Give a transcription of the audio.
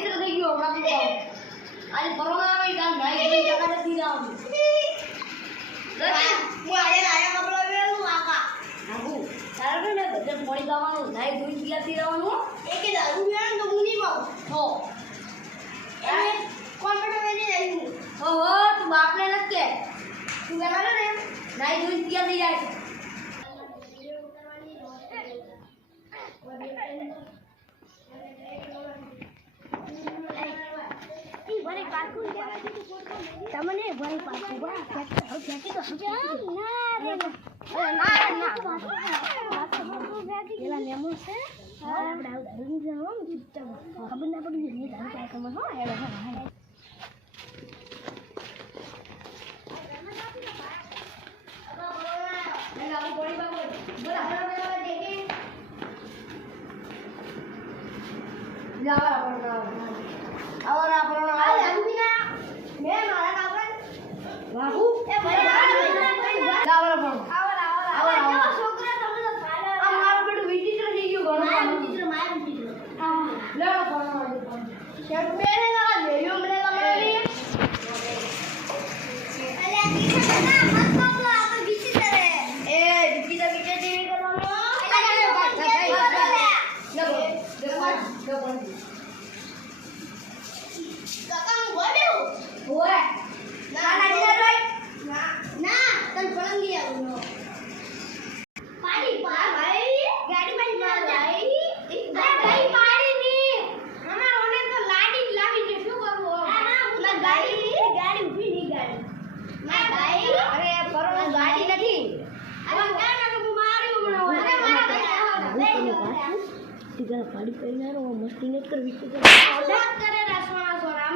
વિચિત્ર થઈ ગયો હમણાં આજે કોરોના આવે કાલ નાઈ ટકા નથી જાવું હું આજે નાયા કપડા વેલું આકા આગુ તારે ને બધે મળી જવાનું નાઈ ધોઈ ગયાથી રહેવાનું એકે દારૂ વેણ તો હું નહીં પાઉં હો એ કોમ્પ્યુટર વેલી રહી હો હો તું બાપને ન કે તું વેલા ને નાઈ ધોઈ ગયાથી જાય તમને ભરી પાછું બા ફેંકી તો ના રે ના પેલા લેમો છે આપણે આવું જવાનું ખબર ના પડી ગઈ તારે કાય કમ હો હેડો વાહુ એ ભાઈ લાવરા પણ આવા છોકરા તમને તો ફાડે આ મારું બેટું વિચિત્ર થઈ ગયું ઘણો વિચિત્ર હા લેવો પણ શર્ટ પહેરે ના લેયો મને તમારી અલે ટીચર ના મત બોલો આ તો વિચિત્ર હે એ વિચિત્ર ટીવી કરવાનો ઓય ના તન ફળંગ લઈ આવું પાડી પા ભાઈ ગાડી માં ભાઈ ગાડી પાડી ની અમાર ઓને તો લાડી જ લાવી છે શું કરવું ના ગાડી ઊભી ની ગાડી ના ભાઈ અરે પરનો ગાડી નથી અરે કાના તો માર્યું મને અરે મારા ભાઈ ટીકા પાડી કઈ ના રો મસ્તી ન કરવી છે કરે રાસવાના સોરા